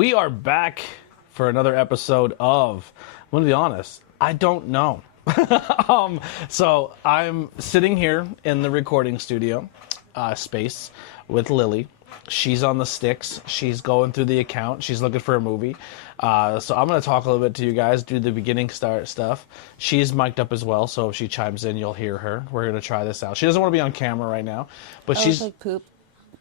We are back for another episode of, I'm going to be honest, I don't know. So I'm sitting here in the recording studio space with Lily. She's on the sticks. She's going through the account. She's looking for a movie. So I'm going to talk a little bit to you guys, do the beginning start stuff. She's mic'd up as well, so if she chimes in, you'll hear her. We're going to try this out. She doesn't want to be on camera right now, but she's like poop,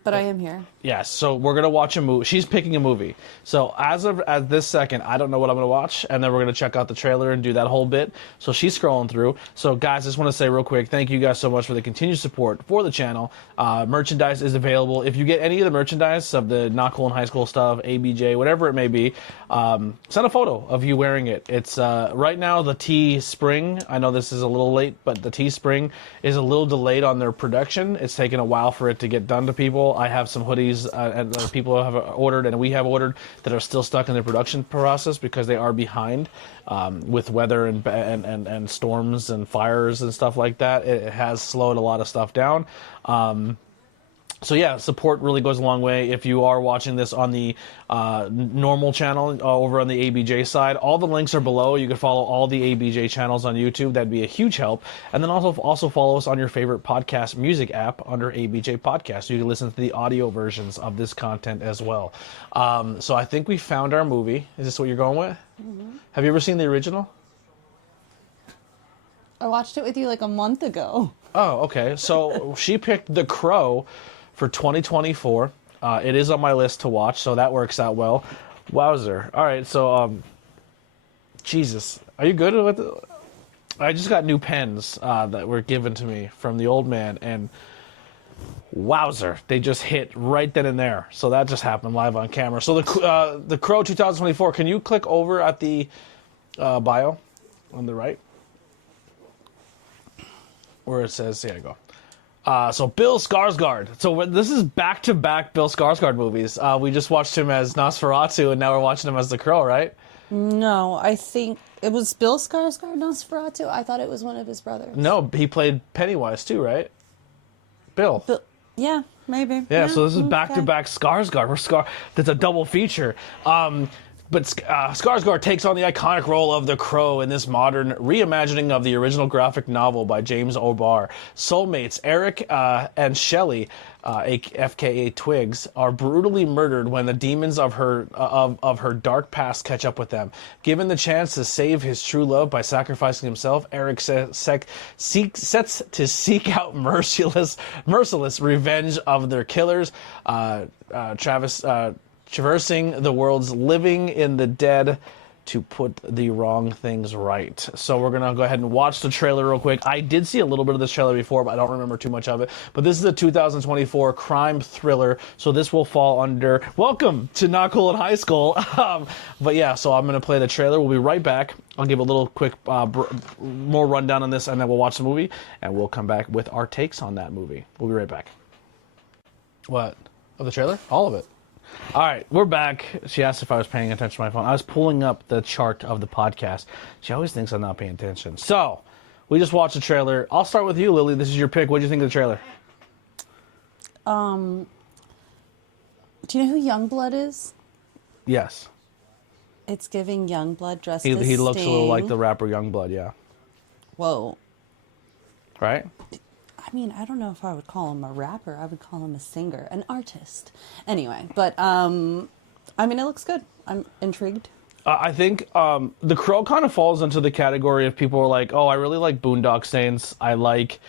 but I am here. Yes, so we're going to watch a movie. She's picking a movie. So as this second, I don't know what I'm going to watch, and then we're going to check out the trailer and do that whole bit. So she's scrolling through. So guys, I just want to say real quick, thank you guys so much for the continued support for the channel. Merchandise is available. If you get any of the merchandise of the Not Cool in High School stuff, ABJ, whatever it may be, send a photo of you wearing it. It's right now the Teespring. I know this is a little late, but the Teespring is a little delayed on their production. It's taken a while for it to get done to people. I have some hoodies and people have ordered, and we have ordered, that are still stuck in the production process because they are behind with weather and storms and fires and stuff like that. It has slowed a lot of stuff down. So yeah, support really goes a long way. If you are watching this on the normal channel over on the ABJ side, all the links are below. You can follow all the ABJ channels on YouTube. That'd be a huge help. And then also follow us on your favorite podcast music app under ABJ Podcast. You can listen to the audio versions of this content as well. So I think we found our movie. Is this what you're going with? Mm-hmm. Have you ever seen the original? I watched it with you like a month ago. Oh, okay. So she picked The Crow for 2024. It is on my list to watch, so that works out well. Wowzer. All right, so Jesus, are you good with it? I just got new pens that were given to me from the old man, and wowzer, they just hit right then and there. So that just happened live on camera. So the Crow 2024. Can you click over at the bio on the right, where it says, yeah, go. So Bill Skarsgård. So this is back-to-back Bill Skarsgård movies. We just watched him as Nosferatu, and now we're watching him as The Crow, right? No, I think it was Bill Skarsgård Nosferatu. I thought it was one of his brothers. No, he played Pennywise too, right? Bill. Yeah, maybe. Yeah, so this is back-to-back Skarsgård. That's a double feature. But Skarsgård takes on the iconic role of the Crow in this modern reimagining of the original graphic novel by James O'Barr. Soulmates Eric and Shelley, FKA Twigs, are brutally murdered when the demons of her dark past catch up with them. Given the chance to save his true love by sacrificing himself, Eric sets to seek out merciless revenge of their killers. Traversing the world's living in the dead to put the wrong things right. So we're going to go ahead and watch the trailer real quick. I did see a little bit of this trailer before, but I don't remember too much of it. But this is a 2024 crime thriller, so this will fall under... Welcome to Not Cool in High School. But yeah, so I'm going to play the trailer. We'll be right back. I'll give a little quick more rundown on this, and then we'll watch the movie, and we'll come back with our takes on that movie. We'll be right back. What? Of the trailer? All of it. All right, we're back. She asked if I was paying attention to my phone. I was pulling up the chart of the podcast. She always thinks I'm not paying attention. So, we just watched the trailer. I'll start with you, Lily. This is your pick. What do you think of the trailer? Do you know who Youngblood is? Yes. It's giving Youngblood dressed as He looks a little Sting. like the rapper Youngblood, yeah. Whoa. Right? I mean, I don't know if I would call him a rapper. I would call him a singer, an artist. Anyway, but, I mean, it looks good. I'm intrigued. I think The Crow kind of falls into the category of people who are like, oh, I really like Boondock Saints. I like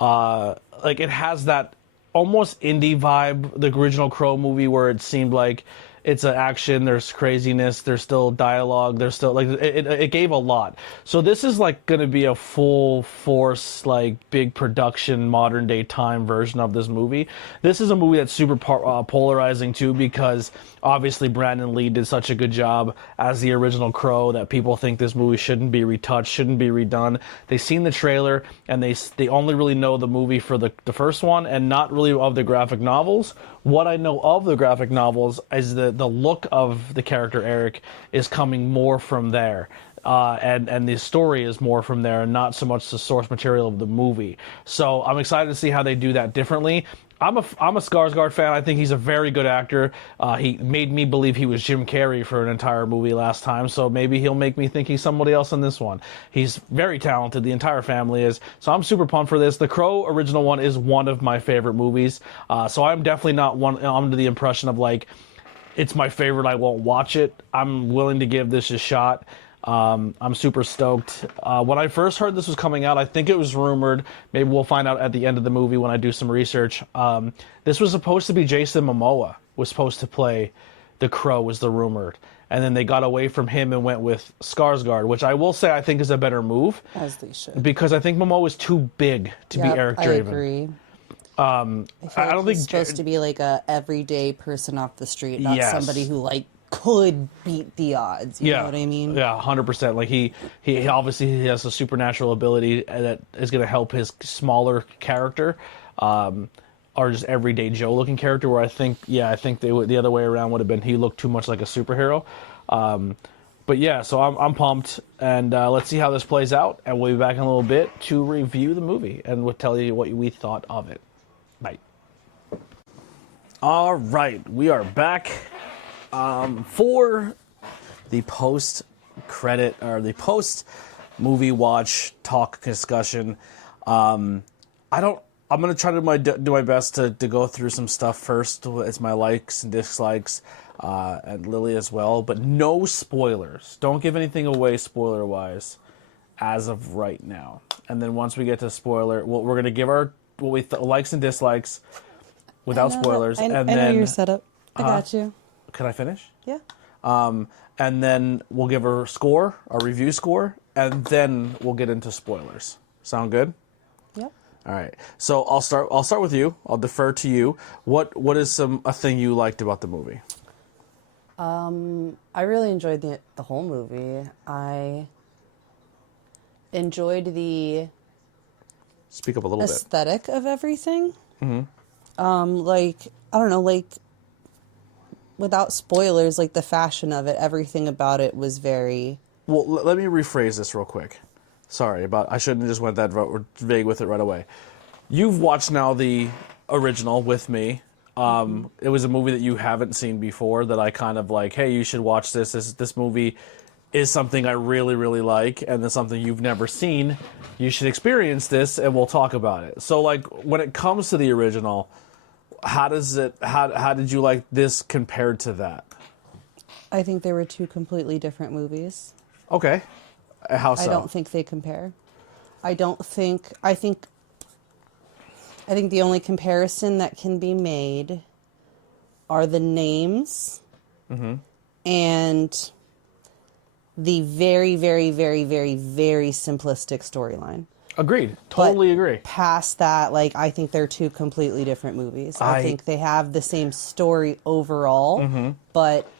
it has that almost indie vibe, the original Crow movie, where it seemed like it's an action, there's craziness, there's still dialogue, there's still, like, it gave a lot. So this is, like, going to be a full force, like, big production, modern day time version of this movie. This is a movie that's super polarizing, too, because obviously Brandon Lee did such a good job as the original Crow that people think this movie shouldn't be retouched, shouldn't be redone. They've seen the trailer, and they only really know the movie for the first one, and not really of the graphic novels. What I know of the graphic novels is the look of the character Eric is coming more from there. And the story is more from there, and not so much the source material of the movie. So I'm excited to see how they do that differently. I'm a Skarsgård fan. I think he's a very good actor. He made me believe he was Jim Carrey for an entire movie last time, so maybe he'll make me think he's somebody else in this one. He's very talented. The entire family is. So I'm super pumped for this. The Crow original one is one of my favorite movies. So I'm definitely not under the impression of like it's my favorite, I won't watch it. I'm willing to give this a shot. I'm super stoked. When I first heard this was coming out, I think it was rumored. Maybe we'll find out at the end of the movie when I do some research. This was supposed to be Jason Momoa was supposed to play the Crow, was the rumored. And then they got away from him and went with Skarsgård, which I will say I think is a better move. As they should. Because I think Momoa is too big to be Eric Draven. I agree. I feel like I don't he's think supposed to be like a everyday person off the street, not Yes. somebody who like could beat the odds. You know what I mean? Yeah, 100%. Like he obviously he has a supernatural ability that is going to help his smaller character, or just everyday Joe looking character. Where I think they would, the other way around would have been he looked too much like a superhero. But yeah, so I'm pumped, and let's see how this plays out, and we'll be back in a little bit to review the movie, and we'll tell you what we thought of it. Bye. All right, we are back for the post-credit, or the post-movie watch talk discussion. I'm going to try to do my best to go through some stuff first. It's my likes and dislikes, and Lily as well, but no spoilers. Don't give anything away spoiler-wise as of right now. And then once we get to spoiler, we're going to give our likes and dislikes without spoilers. I know your setup. I got you. Can I finish? Yeah. And then we'll give our score, our review score, and then we'll get into spoilers. Sound good? Yep. All right. So I'll start with you. I'll defer to you. What is a thing you liked about the movie? I really enjoyed the whole movie. I enjoyed the Speak up a little bit. aesthetic of everything. Mm-hmm. Like, I don't know, like, without spoilers, like the fashion of it, everything about it was very... Well, let me rephrase this real quick. Sorry, I shouldn't have just went that vague with it right away. You've watched now the original with me. It was a movie that you haven't seen before that I kind of like, hey, you should watch this. This movie is something I really, really like, and it's something you've never seen. You should experience this, and we'll talk about it. So, like, when it comes to the original, how did you like this compared to that? I think they were two completely different movies. Okay. How so? I don't think they compare. I think the only comparison that can be made are the names and the very, very, very, very, very simplistic storyline. Agreed. Totally agree. Past that, like, I think they're two completely different movies. I think they have the same story overall, but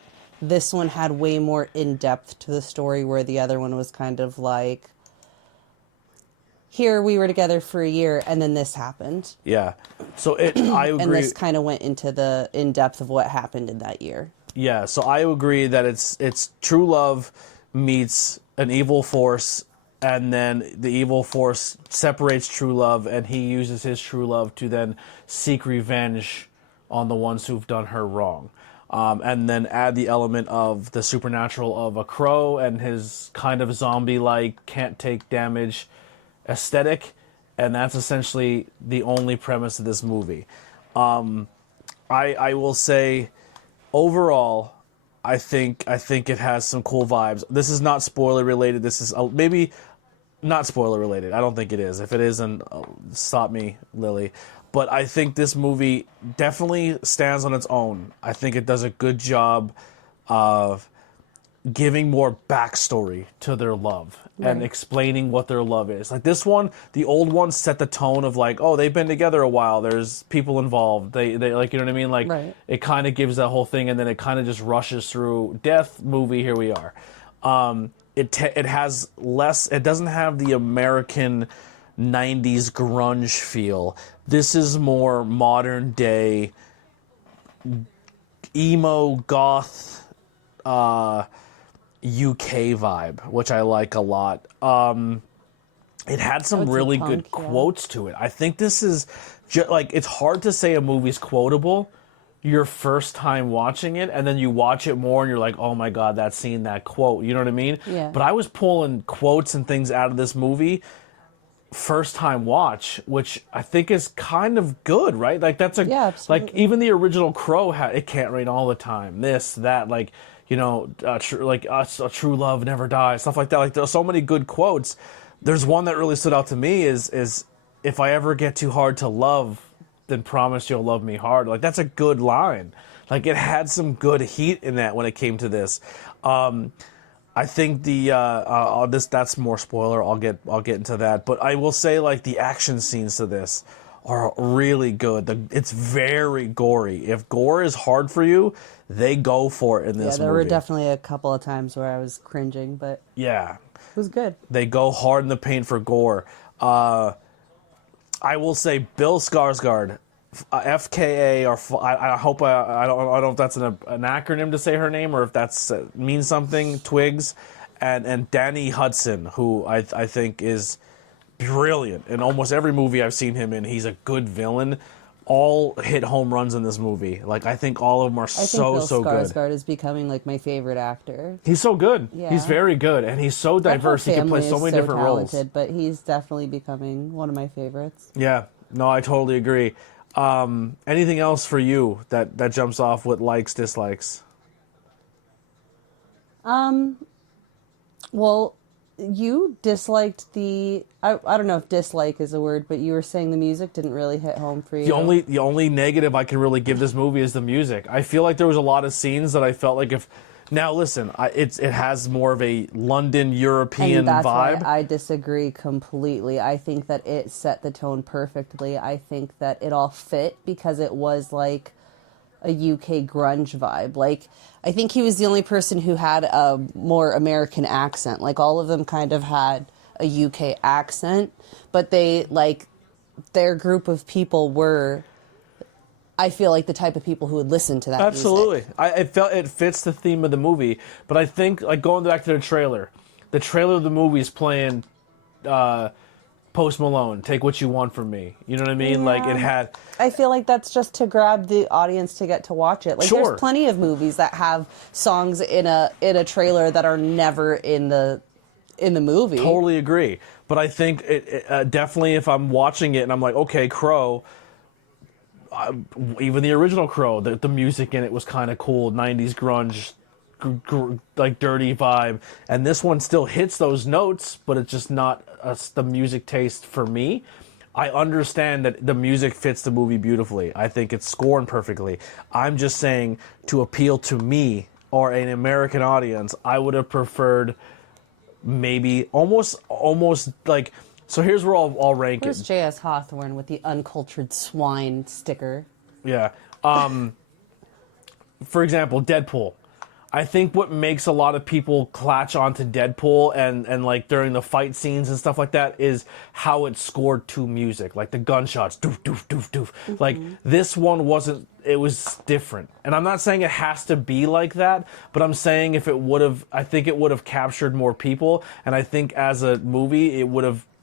this one had way more in-depth to the story, where the other one was kind of like, here we were together for a year and then this happened. Yeah. So I agree. And this kind of went into the in-depth of what happened in that year. Yeah, so I agree that it's true love meets an evil force, and then the evil force separates true love, and he uses his true love to then seek revenge on the ones who've done her wrong. And then add the element of the supernatural of a crow and his kind of zombie-like, can't take damage aesthetic, and that's essentially the only premise of this movie. I will say, overall, I think it has some cool vibes. This is not spoiler related. This is maybe not spoiler related. I don't think it is. If it isn't, stop me, Lily. But I think this movie definitely stands on its own. I think it does a good job of giving more backstory to their love and explaining what their love is. Like this one, the old one set the tone of like, oh, they've been together a while. There's people involved. They like, you know what I mean? Like it kind of gives that whole thing, and then it kind of just rushes through death movie. Here we are. It has less. It doesn't have the American 90s grunge feel. This is more modern day emo goth UK vibe, which I like a lot. It had some really good quotes to it. I think this is like it's hard to say a movie's quotable your first time watching it, and then you watch it more and you're like, oh my god, that scene, that quote, you know what I mean? Yeah. But I was pulling quotes and things out of this movie first time watch, which I think is kind of good, right? Like that's a absolutely. like even the original Crow had it can't rain all the time. This, that, like, you know, like us, a true love never dies, stuff like that. Like there's so many good quotes. There's one that really stood out to me is if I ever get too hard to love, then promise you'll love me hard. Like that's a good line. Like it had some good heat in that when it came to this. I think that's more spoiler. I'll get into that, but I will say like the action scenes to this are really good. It's very gory. If gore is hard for you, they go for it in this movie. Yeah, there were definitely a couple of times where I was cringing, but yeah, it was good. they go hard in the paint for gore. I will say Bill Skarsgård, FKA, or I hope I don't know if that's an acronym to say her name or if that's means something. Twigs, and Danny Hudson, who I think is brilliant in almost every movie I've seen him in. He's a good villain. All hit home runs in this movie. Like I think all of them are so Bill good. Skarsgård is becoming like my favorite actor. He's so good. Yeah. He's very good, and he's so diverse. He can play so many different roles. But he's definitely becoming one of my favorites. Yeah, no, I totally agree. Anything else for you that jumps off with likes, dislikes? Well, you disliked the. I don't know if dislike is a word, but you were saying the music didn't really hit home for you. The only negative I can really give this movie is the music. I feel like there was a lot of scenes that I felt like if. Now listen, it has more of a London European and that's vibe. Why I disagree completely. I think that it set the tone perfectly. I think that it all fit because it was like a UK grunge vibe. Like I think he was the only person who had a more American accent. Like all of them kind of had a UK accent, but they like their group of people were, I feel like, the type of people who would listen to that Absolutely. music. It fits the theme of the movie, but I think like going back to the trailer of the movie is playing Post Malone, Take What You Want From Me. You know what I mean? Yeah. Like it had. I feel like that's just to grab the audience to get to watch it. Like Sure. There's plenty of movies that have songs in a trailer that are never in the movie. Totally agree. But I think it definitely if I'm watching it and I'm like, okay, Crow, even the original Crow, the music in it was kind of cool, 90s grunge, like dirty vibe. And this one still hits those notes, but it's just not the music taste for me. I understand that the music fits the movie beautifully. I think it's scored perfectly. I'm just saying to appeal to me or an American audience, I would have preferred maybe almost like. So here's where I'll rank Where's it. J.S. Hawthorne with the uncultured swine sticker? Yeah. For example, Deadpool. I think what makes a lot of people clutch onto Deadpool and like during the fight scenes and stuff like that is how it's scored to music, like the gunshots, doof, doof, doof, doof. Mm-hmm. Like this one wasn't, it was different. And I'm not saying it has to be like that, but I'm saying if it would have, I think it would have captured more people. And I think as a movie,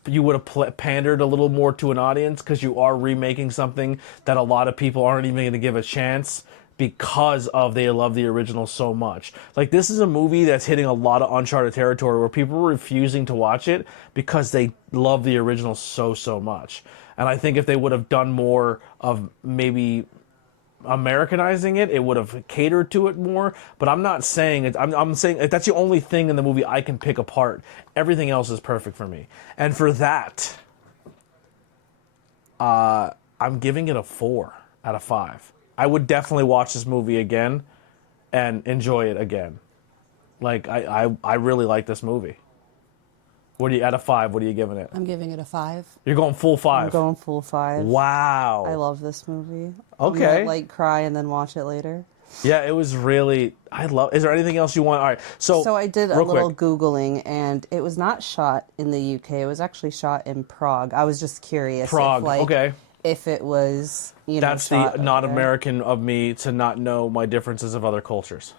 you would have pandered a little more to an audience because you are remaking something that a lot of people aren't even going to give a chance because of they love the original so much. Like this is a movie that's hitting a lot of uncharted territory where people are refusing to watch it because they love the original so much. And I think if they would have done more of maybe Americanizing it, it would have catered to it more. But I'm not saying it. I'm saying that's the only thing in the movie I can pick apart. Everything else is perfect for me. And for that, I'm giving it a 4 out of 5. I would definitely watch this movie again and enjoy it again. Like I really like this movie. What do you out of 5? What are you giving it? I'm giving it a 5. You're going full 5. I'm going full 5. Wow. I love this movie. Okay. I'm gonna, like cry and then watch it later. Yeah, it was really. Is there anything else you want? All right. So I did a little Googling, and it was not shot in the UK. It was actually shot in Prague. I was just curious. Prague. Okay. If it was, That's shot the not there. American of me to not know my differences of other cultures.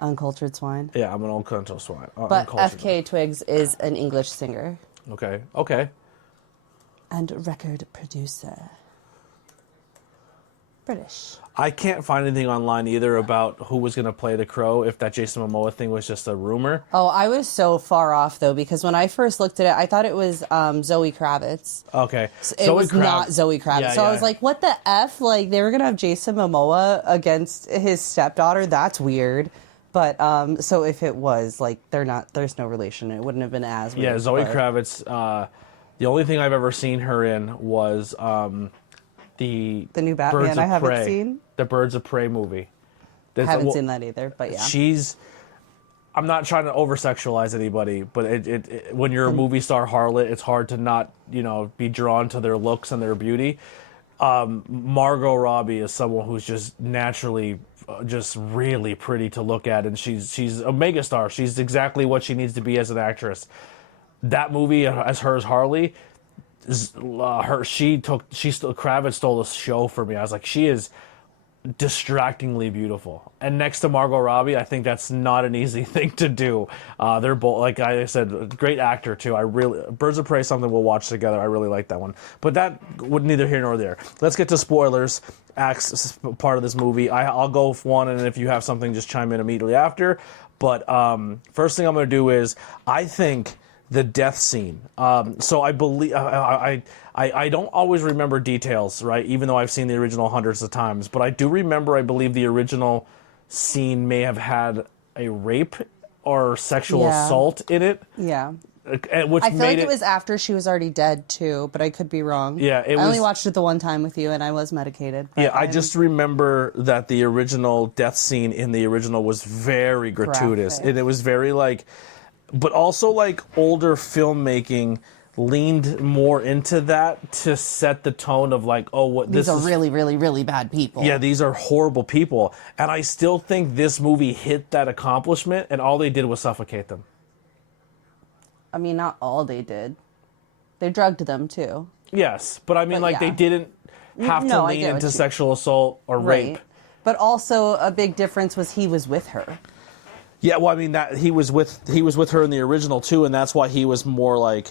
Uncultured swine. Yeah, I'm an uncultured swine. But FK Twigs is an English singer. Okay. And record producer. British. I can't find anything online either about who was going to play the Crow, if that Jason Momoa thing was just a rumor. Oh, I was so far off, though, because when I first looked at it, I thought it was Zoe Kravitz. Okay. It was not Zoe Kravitz. Yeah, so yeah. I was like, what the F? Like, they were going to have Jason Momoa against his stepdaughter? That's weird. But, so if it was, like, there's no relation. It wouldn't have been as weird. Yeah, Zoe Kravitz, the only thing I've ever seen her in was the new Batman Birds of I haven't Prey, seen? the Birds of Prey movie. I haven't seen that either, but yeah. I'm not trying to over-sexualize anybody, but it when you're a movie star harlot, it's hard to not, be drawn to their looks and their beauty. Margot Robbie is someone who's just naturally just really pretty to look at, and she's a megastar. She's exactly what she needs to be as an actress. That movie, as her as Harley, Kravitz stole the show for me. I was like, she is distractingly beautiful, and next to Margot Robbie, I think that's not an easy thing to do. They're both, like I said, great actor too. Birds of Prey is something we'll watch together. I really like that one, but that would neither here nor there. Let's get to spoilers. Acts part of this movie. I'll go with one, and if you have something, just chime in immediately after. But first thing I'm going to do is I think the death scene. So I believe I don't always remember details, right? Even though I've seen the original hundreds of times, but I do remember. I believe the original scene may have had a rape or sexual assault in it. Yeah. Which I feel like it was after she was already dead too, but I could be wrong. Yeah, I only watched it the one time with you, and I was medicated. Yeah, I just remember that the original death scene in the original was very gratuitous. Graphic. It was very but also older filmmaking leaned more into that to set the tone of these are really, really, really bad people. Yeah, these are horrible people, and I still think this movie hit that accomplishment, and all they did was suffocate them. I mean, not all they did. They drugged them too. Yes, but I mean, they didn't have to lean into sexual assault or rape. But also, a big difference was he was with her. Yeah, well, I mean that he was with her in the original too, and that's why he was more he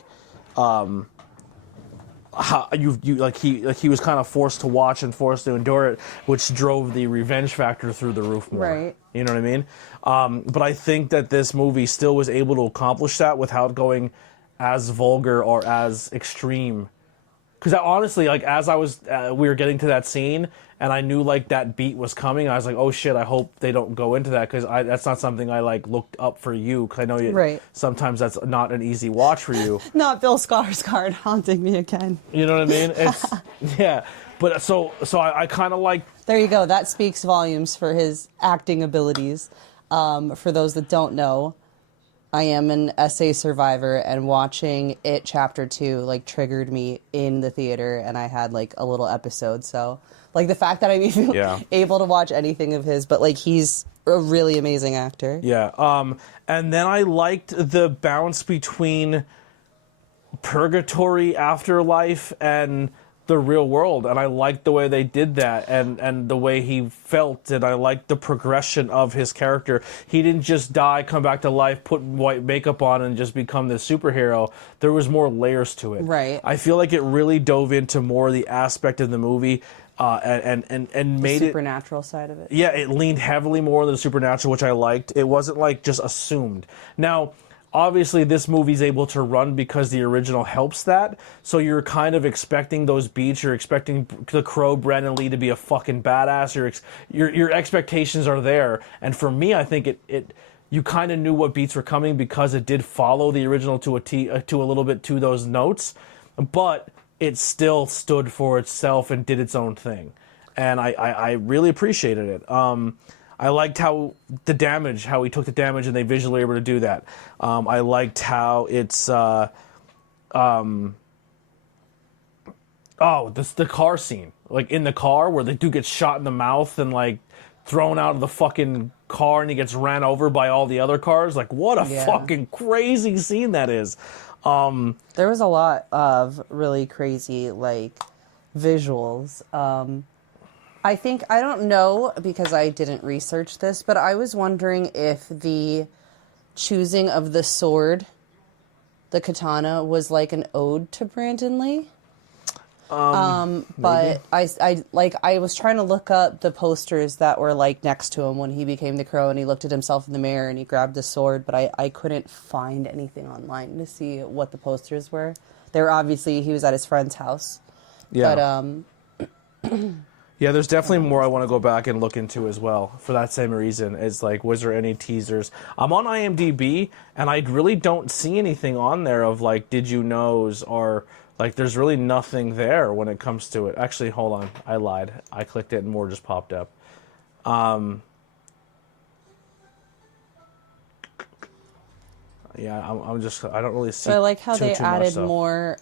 was kind of forced to watch and forced to endure it, which drove the revenge factor through the roof more. Right. You know what I mean? But I think that this movie still was able to accomplish that without going as vulgar or as extreme. Because honestly, as I was, we were getting to that scene, and I knew that beat was coming. I was like, oh shit, I hope they don't go into that, because that's not something I looked up for you. Because I know sometimes that's not an easy watch for you. Not Bill Skarsgård haunting me again. You know what I mean? It's yeah. But so I kind of like. There you go. That speaks volumes for his acting abilities. For those that don't know, I am an SA survivor, and watching it Chapter 2 triggered me in the theater, and I had a little episode. So the fact that I'm even able to watch anything of his, but he's a really amazing actor. Yeah. And then I liked the bounce between purgatory, afterlife, and the real world, and I liked the way they did that, and the way he felt, and I liked the progression of his character. He didn't just die, come back to life, put white makeup on, and just become this superhero. There was more layers to it. Right. I feel like it really dove into more of the aspect of the movie, and made the supernatural side of it. Yeah, it leaned heavily more on the supernatural, which I liked. It wasn't just assumed. Now, obviously, this movie's able to run because the original helps that. So you're kind of expecting those beats. You're expecting the Crow, Brandon Lee, to be a fucking badass. Your expectations are there. And for me, I think you kind of knew what beats were coming because it did follow the original to a little bit to those notes, but it still stood for itself and did its own thing. And I really appreciated it. I liked how he took the damage, and they visually were able to do that. I liked how it's the car scene, in the car where the dude gets shot in the mouth and thrown out of the fucking car, and he gets ran over by all the other cars. What a fucking crazy scene that is. There was a lot of really crazy visuals. I don't know because I didn't research this, but I was wondering if the choosing of the sword, the katana, was an ode to Brandon Lee. But I was trying to look up the posters that were like next to him when he became the Crow, and he looked at himself in the mirror and he grabbed his sword, but I couldn't find anything online to see what the posters were. They were obviously, he was at his friend's house. Yeah. But, yeah, there's definitely more I want to go back and look into as well for that same reason. Is like, was there any teasers? I'm on IMDb and I really don't see anything on there of like, did you knows, or like, there's really nothing there when it comes to it. Actually, hold on, I lied. I clicked it and more just popped up. Yeah, I don't really see. But I like how they too added much, more,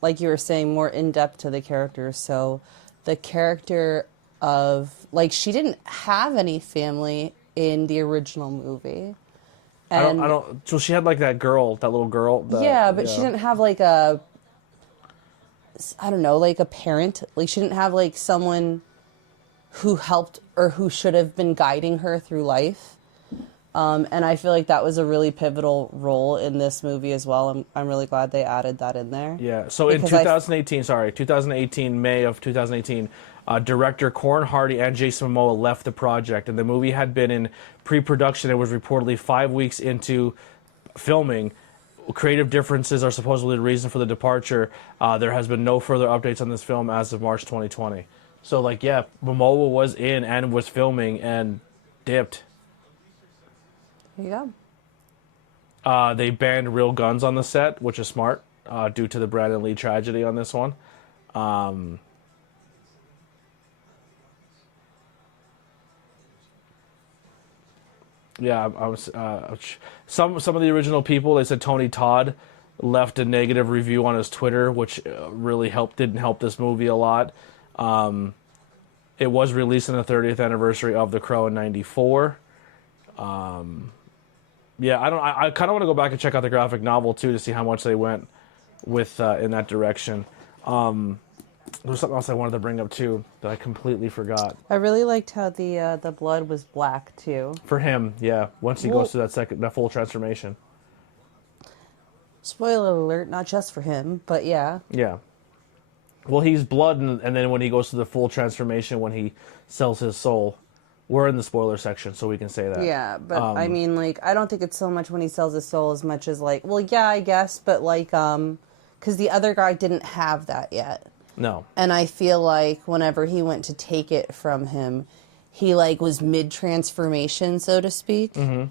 like you were saying, more in depth to the characters. So the character of, like, she didn't have any family in the original movie. And I don't. So she had like that little girl. Yeah, but she didn't have like I don't know, like a parent. Like she didn't have like someone who helped or who should have been guiding her through life. And I feel like that was a really pivotal role in this movie as well. I'm really glad they added that in there. Yeah. So in 2018, May of 2018, director Corin Hardy and Jason Momoa left the project, and the movie had been in pre-production. It was reportedly 5 weeks into filming. Creative differences are supposedly the reason for the departure. There has been no further updates on this film as of March 2020. So, like, yeah, Momoa was in and was filming and dipped. There you go. They banned real guns on the set, which is smart, due to the Brandon Lee tragedy on this one. Yeah, I was. Some of the original people, they said Tony Todd left a negative review on his Twitter, which really didn't help this movie a lot. It was released on the 30th anniversary of The Crow in '94. Yeah, I kind of want to go back and check out the graphic novel too to see how much they went with in that direction. There was something else I wanted to bring up too that I completely forgot. I really liked how the blood was black too. For him, yeah. Once he goes through that full transformation. Spoiler alert, not just for him, but yeah. Yeah. Well, he's blood, and then when he goes through the full transformation, when he sells his soul. We're in the spoiler section, so we can say that. Yeah, but I mean, like, I don't think it's so much when he sells his soul as much as, like, well, yeah, I guess, but, like, because the other guy didn't have that yet. No. And I feel like whenever he went to take it from him, he, like, was mid-transformation, so to speak. Mm-hmm.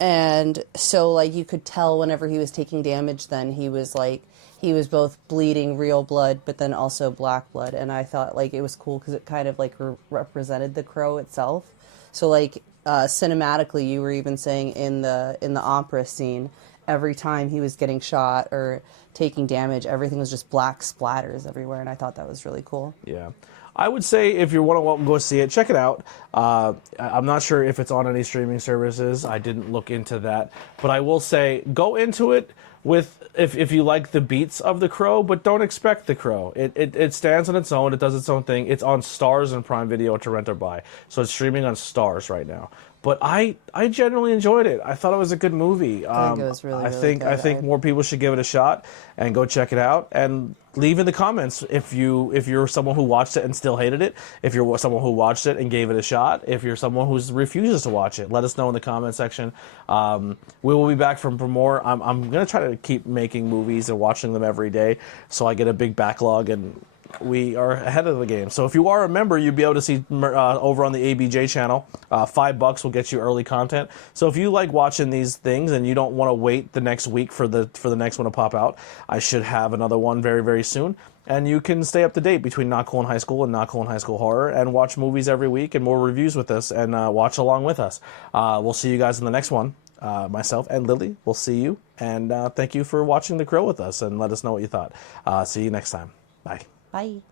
And so, like, you could tell whenever he was taking damage then, he was, like, he was both bleeding real blood, but then also black blood. And I thought, like, it was cool because it kind of, like, represented the Crow itself. So, like, cinematically, you were even saying in the opera scene, every time he was getting shot or taking damage, everything was just black splatters everywhere. And I thought that was really cool. Yeah. I would say if you want to go see it, check it out. I'm not sure if it's on any streaming services. I didn't look into that. But I will say, go into it with if you like the beats of The Crow, but don't expect The Crow. It stands on its own. It does its own thing. It's on Stars and Prime Video to rent or buy. So it's streaming on Stars right now. But I genuinely enjoyed it. I thought it was a good movie. I think it was really good. I think more people should give it a shot and go check it out. And leave in the comments if you're someone who watched it and still hated it. If you're someone who watched it and gave it a shot. If you're someone who refuses to watch it, let us know in the comment section. We will be back for more. I'm gonna try to keep making movies and watching them every day, so I get a big backlog and we are ahead of the game. So if you are a member, you'll be able to see over on the ABJ channel. $5 will get you early content. So if you like watching these things and you don't want to wait the next week for the next one to pop out, I should have another one very, very soon. And you can stay up to date between Not Cool in High School and Not Cool in High School Horror and watch movies every week and more reviews with us and watch along with us. We'll see you guys in the next one. Myself and Lily will see you. And thank you for watching The Crow with us and let us know what you thought. See you next time. Bye. Bye.